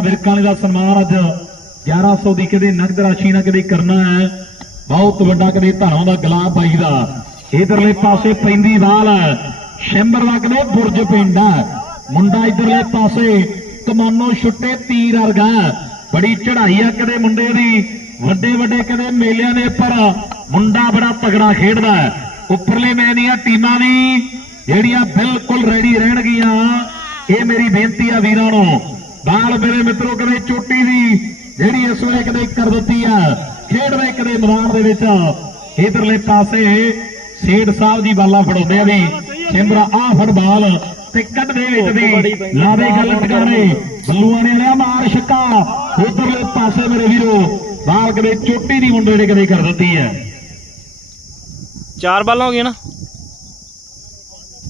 ਵਿਰਕਾਂ ਦਾ ਸਨਮਾਨ ਅੱਜ 1100 ਦੀ ਕਦੇ ਨਗਦ ਰਾਸ਼ੀ ਨਾਲ ਕਦੇ ਕਰਨਾ ਹੈ? ਬਹੁਤ ਵੱਡਾ ਕਦੇ ਧਾਰਾਂ ਦਾ ਗੁਲਾਬ ਬਾਈ ਦਾ। ਇਧਰਲੇ ਪਾਸੇ ਪੈਂਦੀ ਵਾਲ ਸ਼ੈਂਬਰ ਦਾ ਬੁਰਜ ਪੈਂਦਾ ਮੁੰਡਾ ਇਧਰਲੇ ਪਾਸੇ ਕਮਾਨੋ ਛੁੱਟੇ ਤੀਰ ਵਰਗਾ ਬੜੀ ਚੜ੍ਹਾਈ ਆ ਕਦੇ ਮੁੰਡੇ ਦੀ। ਵੱਡੇ ਵੱਡੇ ਕਦੇ ਮੇਲਿਆਂ ਦੇ ਉੱਪਰ ਮੁੰਡਾ ਬੜਾ ਤਗੜਾ ਖੇਡਦਾ ਹੈ। ਉੱਪਰਲੇ ਮੈਂ ਦੀਆਂ ਟੀਮਾਂ ਵੀ ਜਿਹੜੀਆਂ ਬਿਲਕੁਲ ਰੈਡੀ ਰਹਿਣਗੀਆਂ। ਇਹ ਮੇਰੀ ਬੇਨਤੀ ਆ ਵੀਰਾਂ ਨੂੰ। ਬਾਲ ਮੇਰੇ ਮਿੱਤਰੋ, ਕਦੇ ਚੋਟੀ ਦੀ ਜਿਹੜੀ ਇਸ ਵੇਲੇ ਕਦੇ ਕਰ ਦਿੱਤੀ ਆ, ਖੇਡਦੇ ਕਦੇ ਮੈਦਾਨ ਦੇ ਵਿੱਚ। ਇਧਰਲੇ ਪਾਸੇ ਸੇਠ ਸਾਹਿਬ ਦੀ ਬਾਲਾ ਫੜਾਉਂਦੇ ਆ ਵੀ ਸਿੰਬਰਾ ਆ ਫੜ ਬਾਲ ਤੇ ਕੱਢ ਵਿੱਚ ਦੀ। ਲਾਵੇ ਗੱਲ ਟਿਕਾਣੇ ਬੱਲੂਆਂ ਨੇ ਲਿਆ ਮਾਰ ਛੱਕਾ। ਉਧਰਲੇ ਪਾਸੇ ਮੇਰੇ ਵੀਰੋ, ਬਾਲ ਕਦੇ ਚੋਟੀ ਦੀ ਮੁੰਡੇ ਨੇ ਕਦੇ ਕਰ ਦਿੱਤੀ ਹੈ ਚਾਰ ਬਾਲਾਂ ਹੋ ਗਈਆਂ ਨਾ।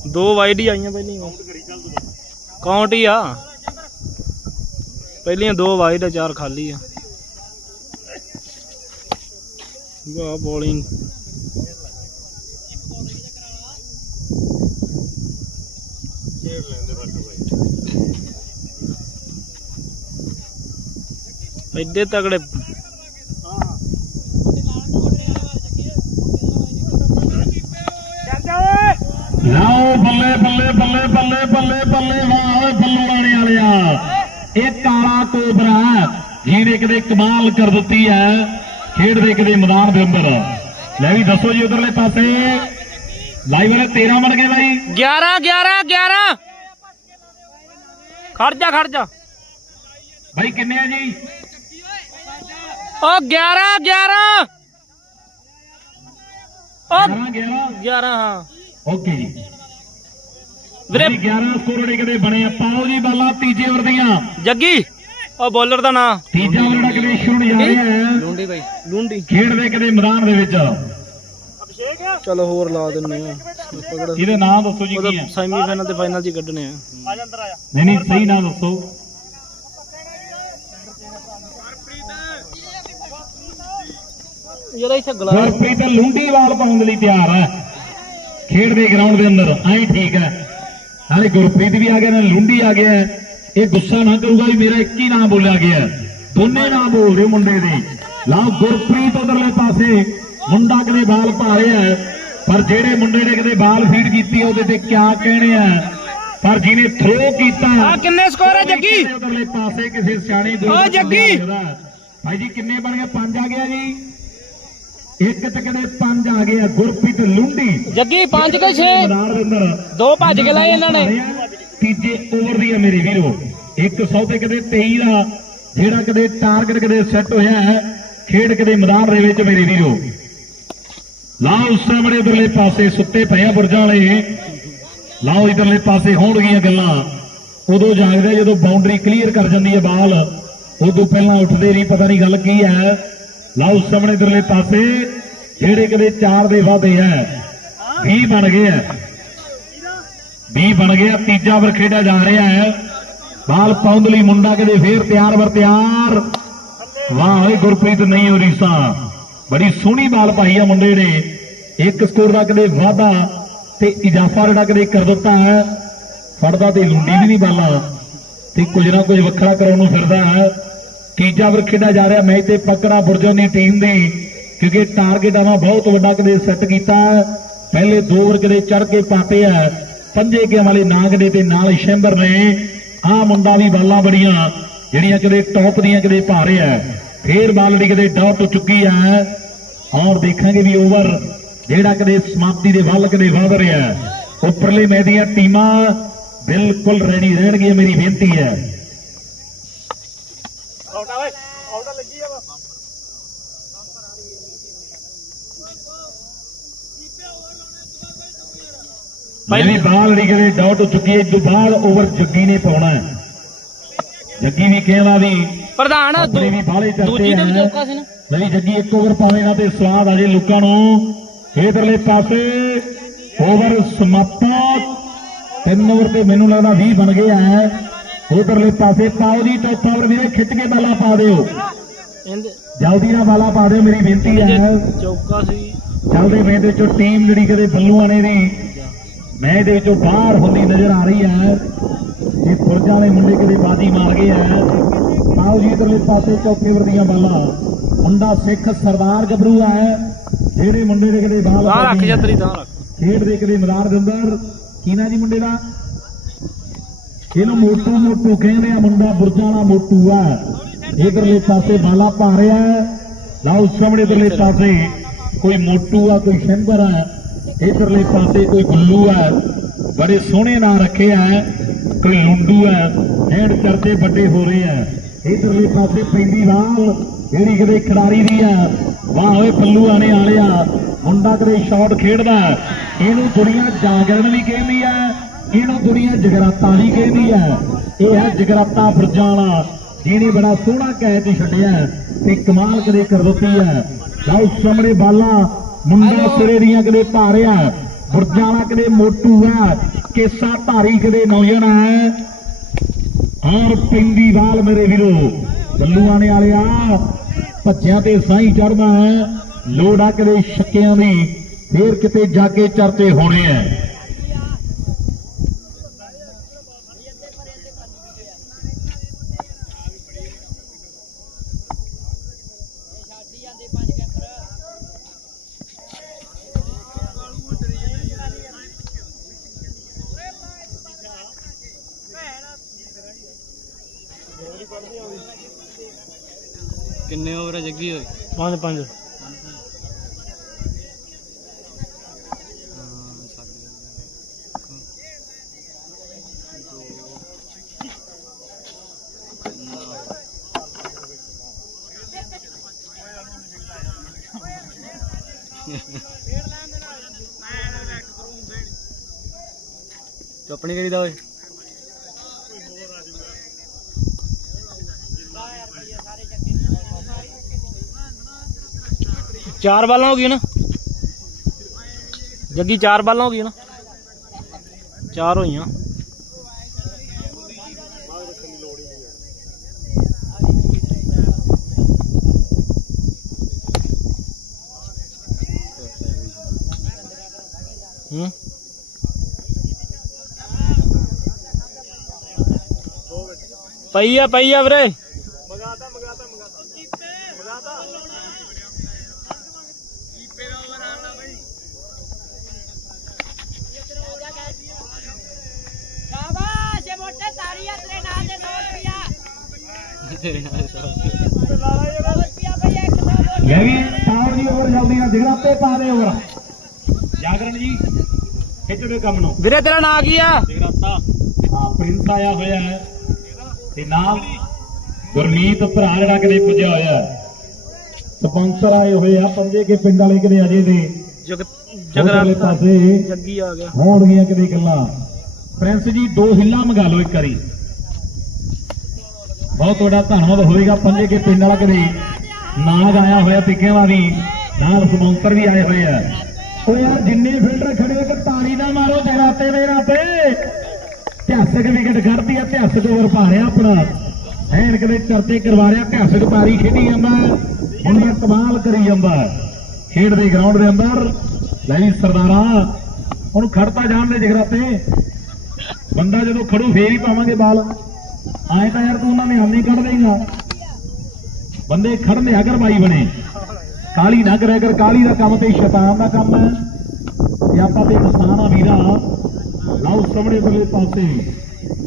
ਦੋ ਵਾਈਡ ਹੀ ਆਈਆਂ ਪਹਿਲੀਆਂ। ਕਾਊਂਟ ਹੀ ਆ। ਪਹਿਲੀਆਂ ਦੋ ਵਾਈਡ ਆ ਚਾਰ ਖਾਲੀ ਆ। ਵਾਹ ਬੋਲਿੰਗ ਐਡੇ ਤਗੜੇ। ਲਾਓ ਬੱਲੇ ਬੱਲੇ ਬੱਲੇ ਬੱਲੇ ਬੱਲੇ ਬੱਲੇ ਵਾਹ ਬੱਲੂ ਰਾਣੇ ਵਾਲਿਆ। ਇਹ ਕਾਲਾ ਕੋਬਰਾ ਜਿਹਨੇ ਕਦੇ ਕਮਾਲ ਕਰ ਦਿੱਤੀ ਹੈ ਖੇਡਦੇ ਕਦੇ ਮੈਦਾਨ ਦੇ ਅੰਦਰ। ਲੈ ਵੀ ਦੱਸੋ ਜੀ ਉਧਰਲੇ ਪਾਸੇ। ਲਾਈਵ ਵਾਲੇ 13 ਬਣ ਗਏ ਬਾਈ। 11 11 11 ਖੜ ਜਾ ਖੜ ਜਾ। ਬਾਈ ਕਿੰਨੇ ਆ ਜੀ? ਓ 11 11 ਓ 11 11 11 ਹਾਂ। ਓਕੇ ਜੀ। ਵੀਰੇ ਵੀਰੇ 11 ਸਕੋਰ ਕਦੇ ਬਣੇ ਆ। ਪਾਓ ਜੀ ਬਾਲਾ ਤੀਜੇ ਓਵਰ ਦੀਆਂ। ਜੱਗੀ ਓ ਬੋਲਰ ਦਾ ਨਾਂ। ਤੀਜਾ ਓਵਰ ਜਿਹੜਾ ਕਦੇ ਸ਼ੁਰੂ ਜਾ ਰਿਹਾ ਹੈ। ਲੁੰਡੀ ਬਾਈ ਲੁੰਡੀ। ਖੇਡਦੇ ਕਦੇ ਮੈਦਾਨ ਦੇ ਵਿੱਚ? ਚਲੋ ਹੋਰ ਲਾ ਦਿੰਨੇ ਆ। ਪਕੜ। ਇਹਦੇ ਨਾਂ ਦੱਸੋ ਜੀ ਕੀ ਹੈ? ਸੈਮੀ ਫਾਈਨਲ ਤੇ ਫਾਈਨਲ ਚ ਹੀ ਕੱਢਣੇ ਆ। ਨਹੀਂ ਨਹੀਂ ਸਹੀ ਨਾਂ ਦੱਸੋ। ਜਿਹੜਾ ਇੱਥੇ ਗਲਾ ਗੁਰਪ੍ਰੀਤ ਲੁੰਡੀਵਾਲ ਪਾਉਣ ਦੇ ਲਈ ਤਿਆਰ ਹੈ। ਖੇਡ ਦੇ ਗਰਾਊਂਡ ਦੇ ਅੰਦਰ ਐਂ ਠੀਕ ਹੈ। ਨਾਲੇ ਗੁਰਪ੍ਰੀਤ ਵੀ ਆ ਗਿਆ ਨਾ ਲੁੰਡੀ ਆ ਗਿਆ। ਇਹ ਗੁੱਸਾ ਨਾ ਕਰੂਗਾ ਵੀ ਮੇਰਾ ਇੱਕ ਹੀ ਨਾਮ ਬੋਲਿਆ ਗਿਆ। ਦੋਨੇ ਨਾਮ ਬੋਲ ਰਹੇ ਮੁੰਡੇ ਦੇ। ਲਓ ਗੁਰਪ੍ਰੀਤ ਉਧਰਲੇ ਪਾਸੇ। ਮੁੰਡਾ ਕਦੇ ਬਾਲ ਪਾ ਰਿਹਾ ਹੈ ਪਰ ਜਿਹੜੇ ਮੁੰਡੇ ਨੇ ਕਦੇ ਬਾਲ ਫੀਡ ਕੀਤੀ ਉਹਦੇ ਤੇ ਕਿਆ ਕਹਿਣੇ ਆ? ਪਰ ਜਿਹਨੇ ਥਰੋ ਕੀਤਾ ਆ ਕਿੰਨੇ ਸਕੋਰ ਹੈ ਜੱਗੀ? ਉਧਰਲੇ ਪਾਸੇ ਕਿਸੇ ਸਿਆਣੇ ਦੋਸਤ ਓ ਜੱਗੀ! ਭਾਈ ਜੀ ਕਿੰਨੇ ਬਣ ਗਏ? ਪੰਜ ਆ ਗਿਆ ਜੀ। ਇੱਕ ਤੇ ਕਦੇ ਪੰਜ ਆ ਗਿਆ ਗੁਰਪ੍ਰੀਤ ਲੁੰਡੀ। ਜੱਗੀ 5 ਕੇ 6 ਮੈਦਾਨ ਦੇ ਅੰਦਰ ਦੋ ਭੱਜ ਕੇ ਲਾਏ ਇਹਨਾਂ ਨੇ। ਤੀਜੇ ਓਵਰ ਦੀ ਆ ਮੇਰੇ ਵੀਰੋ। 100 ਤੇ ਕਦੇ 23 ਦਾ ਜਿਹੜਾ ਕਦੇ ਟਾਰਗੇਟ ਕਦੇ ਸੈੱਟ ਹੋਇਆ ਹੈ ਖੇਡ ਕਦੇ ਮੈਦਾਨ ਦੇ ਵਿੱਚ ਮੇਰੇ ਵੀਰੋ। ਲਾਓ ਸਾਹਮਣੇ ਇਧਰਲੇ ਪਾਸੇ ਸੁੱਤੇ ਪਏ ਆ ਬੁਰਜਾਂ ਵਾਲੇ। ਲਾਓ ਇਧਰਲੇ ਪਾਸੇ ਹੋਣਗੀਆਂ ਗੱਲਾਂ। ਉਦੋਂ ਜਾਗਦਾ ਜਦੋਂ ਬਾਉਂਡਰੀ ਕਲੀਅਰ ਕਰ ਜਾਂਦੀ ਹੈ ਬਾਲ। ਉਦੋਂ ਪਹਿਲਾਂ ਉੱਠਦੇ ਨਹੀਂ ਪਤਾ ਨਹੀਂ ਗੱਲ ਕੀ ਹੈ। ਲਾਓ ਸਾਹਮਣੇ ਦਰਲੇ ਪਾਸੇ, ਜਿਹੜੇ ਕਦੇ ਚਾਰ ਦੇ ਵਾਧੇ ਹੈ। 20 ਬਣ ਗਏ ਆ 20 ਬਣ ਗਿਆ ਤੀਜਾ ਵਰ ਖੇਡਿਆ ਜਾ ਰਿਹਾ ਹੈ। ਬਾਲ ਪਾਉਂਦ ਲਈ ਮੁੰਡਾ ਕਦੇ ਫੇਰ ਤਿਆਰ, ਵਰ ਤਿਆਰ। ਵਾਹ ਓਏ, ਗੁਰਪ੍ਰੀਤ, ਨਹੀਂ ਹੋ ਰੀਸਾ ਬੜੀ ਸੋਹਣੀ ਬਾਲ ਪਾਈ ਆ ਮੁੰਡੇ ਨੇ। ਇੱਕ ਸਕੋਰ ਦਾ ਕਦੇ ਵਾਧਾ ਤੇ ਇਜ਼ਾਫਾ ਜਿਹੜਾ ਕਦੇ ਕਰ ਦਿੱਤਾ ਹੈ। ਫੜਦਾ ਤੇ ਲੁੰਡੀ ਵੀ ਨਹੀਂ ਬਾਲਾ। ਤੇ ਕੁਝ ਨਾ ਕੁਝ ਵੱਖਰਾ ਕਰਾਉਣ ਨੂੰ ਫਿਰਦਾ ਹੈ। ਤੀਜਾ ਵਰ ਖੇਡਿਆ ਜਾ ਰਿਹਾ। ਮੈਚ ਤੇ ਪਕੜਾ ਬੁਰਜਨ ਦੀ ਟੀਮ ਦੀ, ਕਿਉਂਕਿ ਟਾਰਗੇਟ ਆਵਾ ਬਹੁਤ ਵੱਡਾ ਕਦੇ ਸੈੱਟ ਕੀਤਾ। ਪਹਿਲੇ ਦੋ ਓਵਰ ਕਦੇ ਚੜ ਕੇ ਪਾਤੇ ਆ। ਪੰਜੇ ਕੇ ਵਾਲੇ ਨਾਗੜੇ ਤੇ ਨਾਲ ਸ਼ੈਂਬਰ ਨੇ। ਆ ਮੁੰਡਾ ਵੀ ਬਾਲਾਂ ਬੜੀਆਂ, ਜਿਹੜੀਆਂ ਕਦੇ ਟੌਪ ਦੀਆਂ ਕਦੇ ਪਾ ਰਿਹਾ ਫੇਰ ਬਾਲ ਜਿਹੜੀ ਕਦੇ ਡਾਊਟ ਚੁੱਕੀ ਹੈ ਔਰ ਦੇਖਾਂਗੇ ਵੀ ਓਵਰ ਜਿਹੜਾ ਕਦੇ ਸਮਾਪਤੀ ਦੇ ਵੱਲ ਕਦੇ ਵਧ ਰਿਹਾ। ਉੱਪਰਲੇ ਮੈਚ ਦੀਆਂ ਟੀਮਾਂ ਬਿਲਕੁਲ ਰੈਡੀ ਰਹਿਣਗੀਆਂ, ਮੇਰੀ ਬੇਨਤੀ ਹੈ। ਪਹਿਲੀ ਬਾਲ ਜਿਹੜੀ ਕਦੇ ਡਾਊਟ ਹੋ ਚੁੱਕੀ ਹੈ ਇਸ ਤੋਂ ਬਾਅਦ ਓਵਰ ਜੱਗੀ ਨੇ ਪਾਉਣਾ ਹੈ। ਜੱਗੀ ਵੀ ਕਹਿਣਾ ਵੀ ਪ੍ਰਧਾਨ ਆਪਣੇ ਵੀ ਦੂਜੀ ਤੇ ਵੀ। ਚੌਕਾ ਸੀ ਨਾ। ਨਹੀਂ ਜੱਗੀ ਇੱਕ ਓਵਰ ਪਾਵੇਗਾ ਤੇ ਸਵਾਦ ਆ ਜੇ ਲੋਕਾਂ ਨੂੰ। ਇਧਰਲੇ ਪਾਸੇ ਓਵਰ ਸਮਾਪਤ। ਤਿੰਨ ਓਵਰ ਤੇ ਮੈਨੂੰ ਲੱਗਦਾ 20 ਬਣ ਗਏ ਆ। ਉਧਰਲੇ ਪਾਸੇ ਪਾਓ ਜੀ ਚੌਥਾ ਓਵਰ ਵੀਰੇ ਖਿੱਚ ਕੇ ਬਾਲਾ ਪਾ ਦਿਓ। ਜਲਦੀ ਨਾਲ ਬਾਲਾ ਪਾ ਦਿਓ ਮੇਰੀ ਬੇਨਤੀ ਹੈ। ਚੌਕਾ ਸੀ। ਚੱਲਦੇ ਮੈਚ ਦੇ ਵਿੱਚੋਂ ਟੀਮ ਜਿਹੜੀ ਕਦੇ ਬੱਲੂਆਂ ਨੇ ਦੀ ਮੈਚ ਦੇ ਵਿੱਚੋਂ ਬਾਹਰ ਹੁੰਦੀ ਨਜ਼ਰ ਆ ਰਹੀ ਹੈ ਇਹ ਫੁਰਜਾਂ ਵਾਲੇ ਮੁੰਡੇ ਕਦੇ ਬਾਜੀ ਮਾਰ ਗਏ ਆ ਲਓ ਜੀ ਇਧਰਲੇ ਪਾਸੇ ਚੌਥੇ ਵਰਦੀਆਂ ਬਾਲਾਂ। ਮੁੰਡਾ ਸਿੱਖ ਸਰਦਾਰ ਗੱਭਰੂ ਹੈ। ਜਿਹੜੇ ਮੁੰਡੇ ਦੇ ਕਿਤੇ ਬਾਲ ਤਾਂ ਰੱਖ ਆ। ਜੱਤਰੀ ਤਾਂ ਰੱਖ। ਖੇਡ ਦੇ ਕਿਤੇ ਮੈਦਾਨ ਦੇ ਅੰਦਰ। ਜੀ ਮੁੰਡੇ ਦਾ? ਇਹਨੂੰ ਮੋਟੂ ਮੋਟੂ ਕਹਿੰਦੇ ਆ ਮੁੰਡਾ ਬੁਰਜਾਂ ਵਾਲਾ ਮੋਟੂ ਆ। ਇਧਰਲੇ ਪਾਸੇ ਬਾਲਾ ਪਾ ਰਿਹਾ ਹੈ। ਲਓ ਸਾਹਮਣੇ ਇਧਰਲੇ ਪਾਸੇ। ਕੋਈ ਮੋਟੂ ਆ ਕੋਈ ਸ਼ੰਭਰ ਆ। ਇਧਰਲੇ ਪਾਸੇ ਕੋਈ ਗੁੱਲੂ ਹੈ, ਬੜੇ ਸੋਹਣੇ ਨਾਂ ਰੱਖੇ ਆ ਕੋਈ ਲੁੰਡੂ ਹੈ ਹੈਂਡ ਕਰਦੇ ਵੱਡੇ ਹੋ ਰਹੇ ਆ ਇਧਰਲੇ ਪਾਸੇ ਪੈਂਦੀ ਵਾਲ, ਜਿਹੜੀ ਕਦੇ ਖਿਡਾਰੀ ਦੀ ਆ ਵਾਹ ਓਏ ਪੱਲੂ ਆਣੇ ਵਾਲਿਆ, ਮੁੰਡਾ ਕਦੇ ਸ਼ਾਟ ਖੇਡਦਾ ਇਹਨੂੰ ਦੁਨੀਆ ਜਾਗਰਣ ਵੀ ਕਹਿੰਦੀ ਆ ਇਹਨੂੰ ਦੁਨੀਆ ਜਗਰਾਤਾ ਵੀ ਕਹਿੰਦੀ ਆ ਇਹ ਹੈ ਜਗਰਾਤਾ ਫਰਜਾਣਾ ਜਿਹਨੇ ਬੜਾ ਸੋਹਣਾ ਕੈਚ ਛੱਡਿਆ ਤੇ ਕਮਾਲ ਕਦੇ ਕਰ ਦਿੱਤੀ ਹੈ। ਲਓ ਸਾਹਮਣੇ ਬਾਲਾ ਮੁੰਡਾ ਸਿਰੇ ਦੀਆਂ ਕਦੇ ਭਾਰਿਆ ਫਰਜਾਣਾ ਕਦੇ ਮੋਟੂ ਹੈ ਕੇਸਾ ਧਾਰੀ ਕਦੇ ਨੌਜਣ ਹੈ ਔਰ ਪਿੰਦੀ ਵਾਲ ਮੇਰੇ ਵੀਰੋ ਬੱਲੂਆਂ ਨੇ ਵਾਲਿਆ ਭੱਜਿਆ ਤੇ ਸਾਈ ਚੜਦਾ ਹੈ ਲੋੜਾ ਕਦੇ ਛੱਕਿਆਂ ਦੀ ਫੇਰ ਕਿਤੇ ਜਾ ਕੇ ਚਰਚੇ ਹੋਣੇ ਐ ਓਵਰ ਜੱਗੀ ਹੋਏ? ਪੰਜ ਪੰਜ। ਨਹੀਂ ਕਰੀਦਾ ਓਏ। ਚਾਰ ਬਾਲਾਂ ਹੋ ਗਈਆਂ ਨਾ ਜੱਗੀ ਚਾਰ ਬਾਲਾਂ ਹੋ ਗਈਆਂ ਨਾ ਚਾਰ ਹੋਈਆਂ ਹੂੰ ਪਈ ਆ ਪਈ ਆ ਵੀਰੇ ਸ਼ਾਬਾਸ਼ ਇਹ ਮੋਟੇ ਤਾਰੀ ਆ ਤੇਰੇ ਨਾਂ ਦੇ 100 ਰੁਪਿਆ ਤੇਰੇ ਨਾਲ ਸਭ 100 ਰੁਪਿਆ ਬਈ 100 ਲੈ ਵੀ ਟਾਵਰ ਦੀ ਓਵਰ ਚੱਲਦੀ ਆ ਜਗਰਾਤੇ ਪਾ ਦੇ ਓਵਰ ਜਾਗਰਣ ਜੀ ਖਿੱਚ ਦੇ ਕੰਮ ਨੂੰ। ਵੀਰੇ ਤੇਰਾ ਨਾਂ ਕੀ ਆ? ਜਗਰਾਤਾ। ਹਾਂ ਪ੍ਰਿੰਸ ਆਇਆ ਹੋਇਆ ਹੈ। ਤੇ ਨਾਲ ਗੁਰਮੀਤ ਭਰਾ ਜਿਹੜਾ ਕਿਤੇ ਪੁੱਜਿਆ ਹੋਇਆ ਹੈ। ਸਪਾਂਸਰ ਆਏ ਹੋਏ ਆ ਪੰਜੇ ਕੇ ਪਿੰਡ ਵਾਲੇ ਕਿਤੇ ਅਜੇ ਦੇ ਜਗ ਜਗਰਾਤੇ ਜਗਰਾਤਾ ਪਾਸੇ ਜੱਗੀ ਆ ਗਿਆ। ਹੋਣਗੀਆਂ ਕਿਤੇ ਗੱਲਾਂ? ਪ੍ਰਿੰਸ ਜੀ ਦੋ ਹਿੱਲਾ ਮੰਗਾ ਲਓ ਇੱਕ ਵਾਰੀ। ਬਹੁਤ ਵੱਡਾ ਧੰਨਵਾਦ ਹੋਵੇਗਾ ਪੰਜੇ ਕੇ ਪਿੰਡ ਵਾਲਾ ਕਿਤੇ ਨਾਗ ਆਇਆ ਹੋਇਆ ਪਿੱਕੇਵਾਂ ਦੀ ਨਾਲ ਸਪਾਂਸਰ ਵੀ ਆਏ ਹੋਏ ਆ। ਉਹ ਯਾਰ ਜਿੰਨੇ ਫਿਲਟਰ ਖੜੇ ਇੱਕ ਤਾਲੀ ਨਾ ਮਾਰੋ ਜਗਰਾਤੇ ਦੇ ਨਾਂ ਤੇ। ਇਤਿਹਾਸਕ ਵਿਕਟ ਕੱਢਦੀ ਆ ਇਤਿਹਾਸਕ ਓਵਰ ਪਾ ਰਿਹਾ ਆਪਣਾ। ਐਨ ਕਦੇ ਚਰਚੇ ਕਰਵਾ ਰਿਹਾ ਇਤਿਹਾਸਕ ਪਾਰੀ ਖੇਡੀ ਜਾਂਦਾ। ਮੁੰਡਾ ਕਮਾਲ ਕਰੀ ਜਾਂਦਾ ਖੇਡ ਦੇ ਗਰਾਊਂਡ ਦੇ ਅੰਦਰ। ਲੈ ਸਰਦਾਰਾ, ਉਹਨੂੰ ਖੜਤਾ ਜਾਣ ਦੇ ਜਗਰਾਤੇ। ਬੰਦਾ ਜਦੋਂ ਖੜੂ, ਫੇਰ ਹੀ ਪਾਵਾਂਗੇ ਬਾਲ। ਆਏ ਤਾਂ ਯਾਰ ਤੂੰ ਉਹਨਾਂ ਨੇ ਆਮੀ ਕੱਢ ਦੇਗਾ ਬੰਦੇ ਖੜਨ ਅਗਰ ਬਾਈ ਬਣੇ। ਕਾਲੀ ਨਾ ਕਰਿਆ ਕਰ, ਕਾਲੀ ਦਾ ਕੰਮ ਤੇ ਸ਼ੈਤਾਨ ਦਾ ਕੰਮ ਹੈ। ਤੇ ਆਪਾਂ ਤੇ ਇਨਸਾਨ ਆ ਵੀਰਾ। ਲਾਓ ਸਾਹਮਣੇ ਕੋਲੇ ਪਾਸੇ।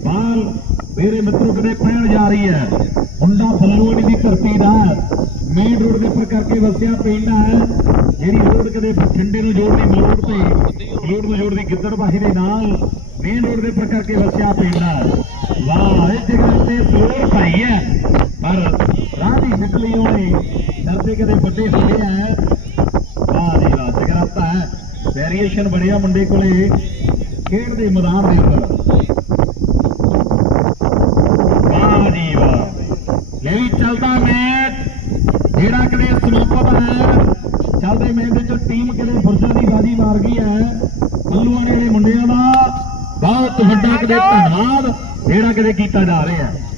ਬਾਲ ਮੇਰੇ ਮਿੱਤਰੋ ਕਦੇ ਪੈਣ ਜਾ ਰਹੀ ਹੈ? ਮੁੰਡਾ ਫਲੂਣੀ ਦੀ ਧਰਤੀ ਦਾ ਮੇਨ ਰੋਡ ਦੇ ਉੱਪਰ ਕਰਕੇ ਵਸਿਆ ਪਿੰਡ ਹੈ। ਜਿਹੜੀ ਰੋਡ ਕਦੇ ਬਠਿੰਡੇ ਨੂੰ ਜੋੜਦੀ ਮਲੋੜ ਤੇ ਰੋਡ ਨੂੰ ਜੋੜਦੀ ਗਿੱਦੜਬਾਹੀ ਦੇ ਨਾਲ ਮੇਨ ਰੋਡ ਦੇ ਉੱਪਰ ਕਰਕੇ ਵਸਿਆ ਪਿੰਡ ਹੈ। ਵਾਹ, ਇਹ ਜਗ੍ਹਾ ਤੇ ਫਲੋਰ ਭਾਈ ਹੈ। ਪਰ ਰਾਹ ਦੀ ਸਿੱਟ ਲਈ ਉਹਨੇ ਡਰਦੇ ਕਦੇ ਵੱਡੇ ਹੋਏ ਹੈ। ਵਾਹ ਜੀ ਵਾਹ, ਜਗਰਾਤਾ ਹੈ। ਵੇਰੀਏਸ਼ਨ ਬੜਿਆ ਮੁੰਡੇ ਕੋਲੇ ਖੇਡ ਦੇ ਮੈਦਾਨ ਦੇ ਅੰਦਰ ਵਾਹ ਜੀ ਵਾਹ ਲੈ ਵੀ ਚੱਲਦਾ ਮੈਚ ਜਿਹੜਾ ਕਿਤੇ ਸਮਾਪਤ ਹੈ ਚੱਲਦੇ ਮੈਚ ਦੇ ਚ ਟੀਮ ਕਦੇ ਫੁਰਸਾ ਦੀ ਬਾਜੀ ਮਾਰ ਗਈ ਹੈ, ਬੱਲੂਆਣੇ ਵਾਲੇ ਮੁੰਡਿਆਂ ਦਾ ਬਹੁਤ ਵੱਡਾ ਕਦੇ ਧੰਨਵਾਦ, ਜਿਹੜਾ ਕਿਤੇ ਕੀਤਾ ਜਾ ਰਿਹਾ ਹੈ।